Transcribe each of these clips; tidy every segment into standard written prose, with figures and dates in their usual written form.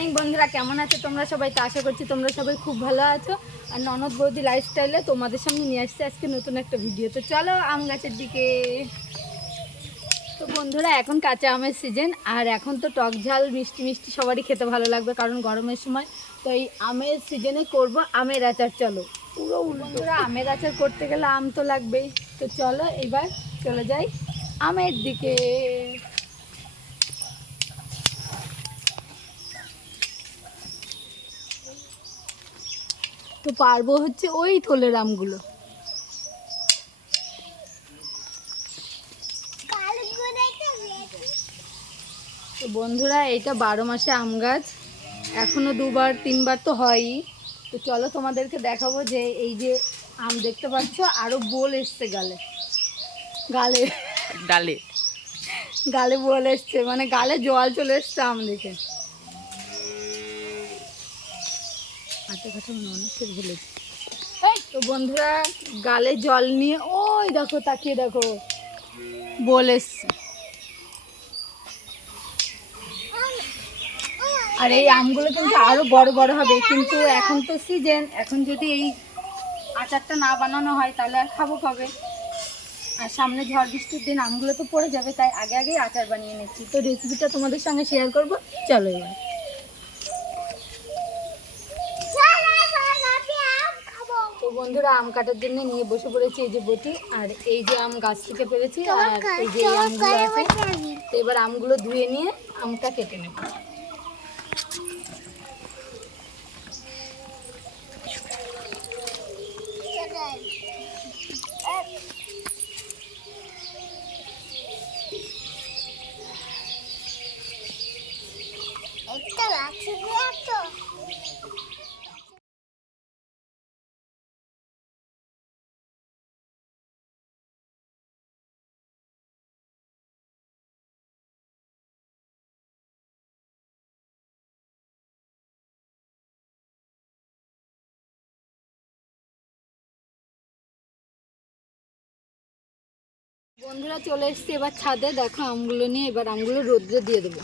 Morning বন্ধুরা, কেমন আছো তোমরা সবাই? তো আশা করছি তোমরা সবাই খুব ভালো আছো। আর ননদ বৌদি লাইফস্টাইলে তোমাদের সামনে নিয়ে আসছে আজকে নতুন একটা ভিডিও। তো চলো আম গাছের দিকে। তো বন্ধুরা, এখন কাঁচা আমের সিজন, আর এখন তো টক ঝাল মিষ্টি মিষ্টি সবারই খেতে ভালো লাগবে, কারণ গরমের সময়। তো এই আমের সিজনে করব আমের আচার। চলো পুরো বন্ধুরা, আমের আচার করতে গেলে আম তো লাগবেই। তো চলো এবার চলে যাই আমের দিকে। তো পারবো হচ্ছে ওই থলের আমগুলো। তো বন্ধুরা, এইটা 12 মাসে আম গাছ, এখনো 2বার 3বার তো হয়ই। তো চলো তোমাদেরকে দেখাবো যে এই যে আম দেখতে পাচ্ছ, আরো বোল এসছে গালে গালে ডালে গালে বোল এসছে, মানে গালে জল চলে এসছে আম দেখে। হাতে কথা অনেক ভুলেছি। তো বন্ধুরা, গালে জল নিয়ে ওই দেখো, তাকিয়ে দেখো, বোল এসছে। আর এই আমগুলো কিন্তু আরো বড় বড় হবে, কিন্তু এখন তো সিজন, এখন যদি এই আচারটা না বানানো হয় তাহলে আর খাবো কবে? আর সামনে ঝড় বৃষ্টির দিন আমগুলো তো পড়ে যাবে, তাই আগে আগেই আচার বানিয়ে নিচ্ছি। তো রেসিপিটা তোমাদের সঙ্গে শেয়ার করব, চলো এবার। তো বন্ধুরা, আম কাটার জন্য নিয়ে বসে পড়েছি এই যে বটি, আর এই যে আম গাছ থেকে পেরেছি, আর এই যে এই আমগুলো আছে। তো এবার আমগুলো ধুয়ে নিয়ে আমটা কেটে নেব। বন্ধুরা, চলে এসছি এবার ছাদে। দেখো আমগুলো নিয়ে এবার আমগুলো রোদ্রে দিয়ে দেবো।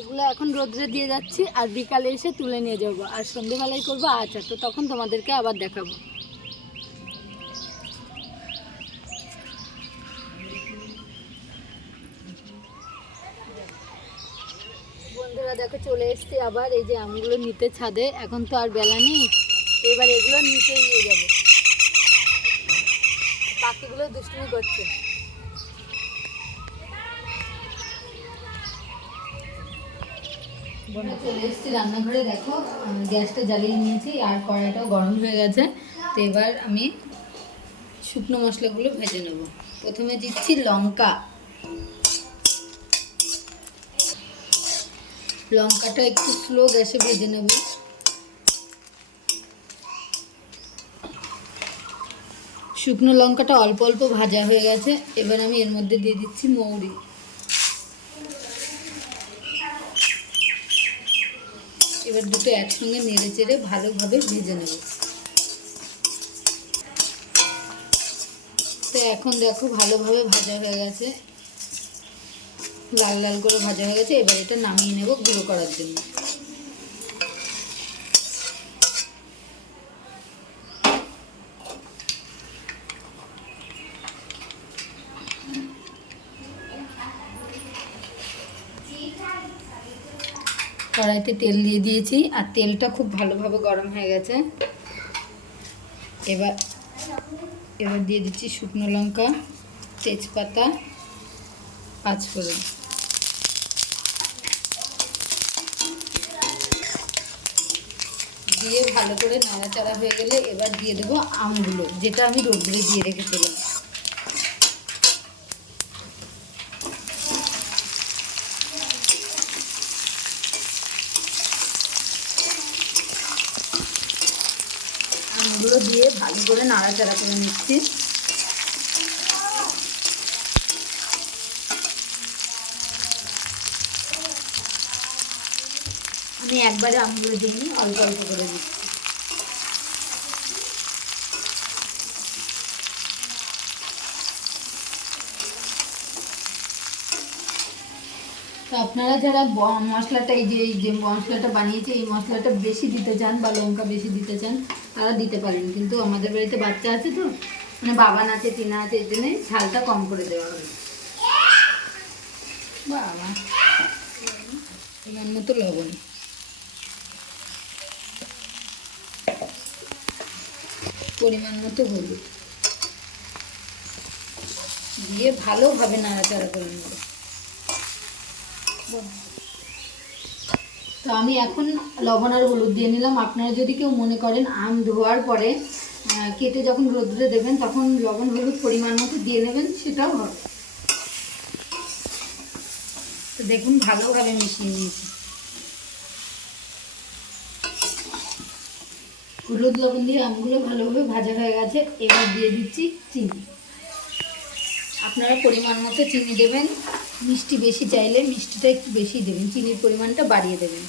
এগুলো এখন রোদ্রে দিয়ে যাচ্ছি, আর বিকালে এসে তুলে নিয়ে যাবো, আর সন্ধেবেলায় করবো আচার। তো তখন তোমাদেরকে আবার দেখাবো। বন্ধুরা দেখো, চলে এসছি আবার এই যে আমগুলো নিতে ছাদে। এখন তো আর বেলা নেই, এবার এগুলো নিচেই নিয়ে যাবো। পাখিগুলো দুষ্টুমি করছে। চলে এসেছি রান্নাঘরে। দেখো গ্যাসটা জ্বালিয়ে নিয়েছি, আর কড়াইটাও গরম হয়ে গেছে। তো এবার আমি শুকনো মশলাগুলো ভেজে নেব। প্রথমে দিচ্ছি লঙ্কা। লঙ্কাটা একটু স্লো গ্যাসে ভেজে নেব। শুকনো লঙ্কাটা অল্প অল্প ভাজা হয়ে গেছে। এবার আমি এর মধ্যে দিয়ে দিচ্ছি মৌরি। এবার দুটো একসঙ্গে নেড়ে চেড়ে ভালোভাবে ভেজে নেব। তো এখন দেখো ভালোভাবে ভাজা হয়ে গেছে, লাল লাল করে ভাজা হয়ে গেছে। এবার এটা নামিয়ে নেব গুঁড়ো করার জন্য। কড়াইতে তেল দিয়ে দিয়েছি, আর তেলটা খুব ভালোভাবে গরম হয়ে গেছে। এবার দিয়ে দিচ্ছি শুকনো লঙ্কা, তেজপাতা, পাঁচফোড়ন। দিয়ে ভালো করে নাড়াচাড়া হয়ে গেলে এবার দিয়ে দেবো আমগুলো, যেটা আমি রোদ্রে দিয়ে রেখেছিলাম। আমগুলো দিয়ে ভালো করে নাড়াচাড়া করে নিচ্ছি। আমি একবারে আমগুলো দিইনি, অল্প অল্প করে দিচ্ছি। আপনারা যারা মশলাটা এই যে মশলাটা বানিয়েছে এই মশলাটা বেশি দিতে চান বা লঙ্কা বেশি দিতে চান তারা দিতে পারেন, কিন্তু আমাদের বাড়িতে বাচ্চা আছে তো, মানে বাবা আছে টিনা আছে, এর জন্যে ঝালটা কম করে দেওয়া হবে। বাবা এবার মতো লবণ, পরিমাণ মতো হলুদ দিয়ে ভালোভাবে নাড়াচাড়া করে নেব। তো আমি এখন লবণ আর হলুদ দিয়ে নিলাম। আপনারা যদি কেউ মনে করেন আম ধোয়ার পরে কেটে যখন রোদ্রে দেবেন তখন লবণ হলুদ পরিমাণ মতো দিয়ে নেবেন, সেটাও হবে। তো দেখুন ভালোভাবে মিশিয়ে নিয়েছি। হলুদ লবণ দিয়ে আমগুলো ভালোভাবে ভাজা হয়ে গেছে। এবার দিয়ে দিচ্ছি চিনি। আপনারা পরিমাণ মতো চিনি দেবেন, মিষ্টি বেশি চাইলে মিষ্টিটা একটু বেশি দেবেন, চিনির পরিমাণটা বাড়িয়ে দেবেন।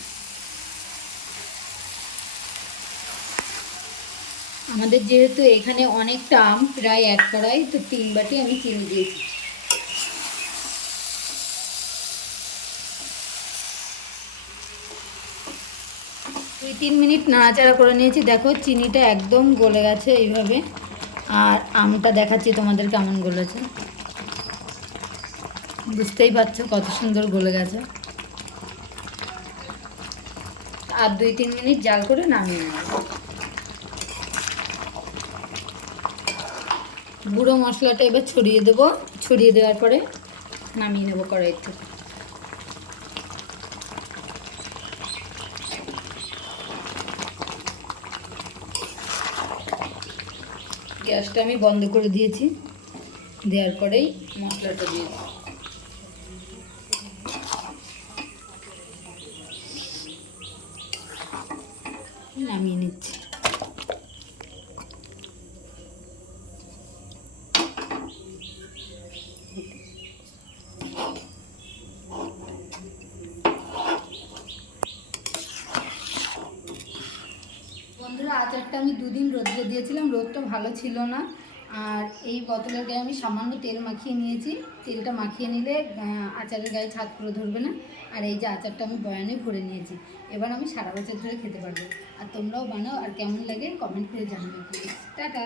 আমাদের যেহেতু এখানে অনেকটা আম, প্রায় 1 কড়াই, তো 3 বাটি আমি চিনি দিয়েছি। এই 3 মিনিট নাড়াচাড়া করে নিয়েছি। দেখো চিনিটা একদম গলে গেছে এইভাবে, আর আমটা দেখাচ্ছি তোমাদের কেমন গলেছে, বুঝতেই পারছো কত সুন্দর গলে গেছে। আর 2-3 মিনিট জাল করে নামিয়ে নেব। গুঁড়ো মশলাটা এবার ছড়িয়ে দেবো, ছড়িয়ে দেওয়ার পরে নামিয়ে নেবো কড়াই থেকে। গ্যাসটা আমি বন্ধ করে দিয়েছি, দেওয়ার পরেই মশলাটা দিয়ে দেবো। নামিয়ে নিচ্ছি। বন্ধুরা আচারটা আমি 2 দিন রোদ্রে দিয়েছিলাম, রোদটা ভালো ছিল না। আর এই বোতলের গায়ে আমি সামান্য তেল মাখিয়ে নিয়েছি। তেলটা মাখিয়ে নিলে আচারের গায়ে ছাদ পুরো ধরবে না। আর এই যে আচারটা আমি বয়ানে ভরে নিয়েছি, এবার আমি সারা বছর ধরে খেতে পারবো। আর তোমরাও বানাও, আর কেমন লাগে কমেন্ট করে জানাবে প্লিজ। টাটা।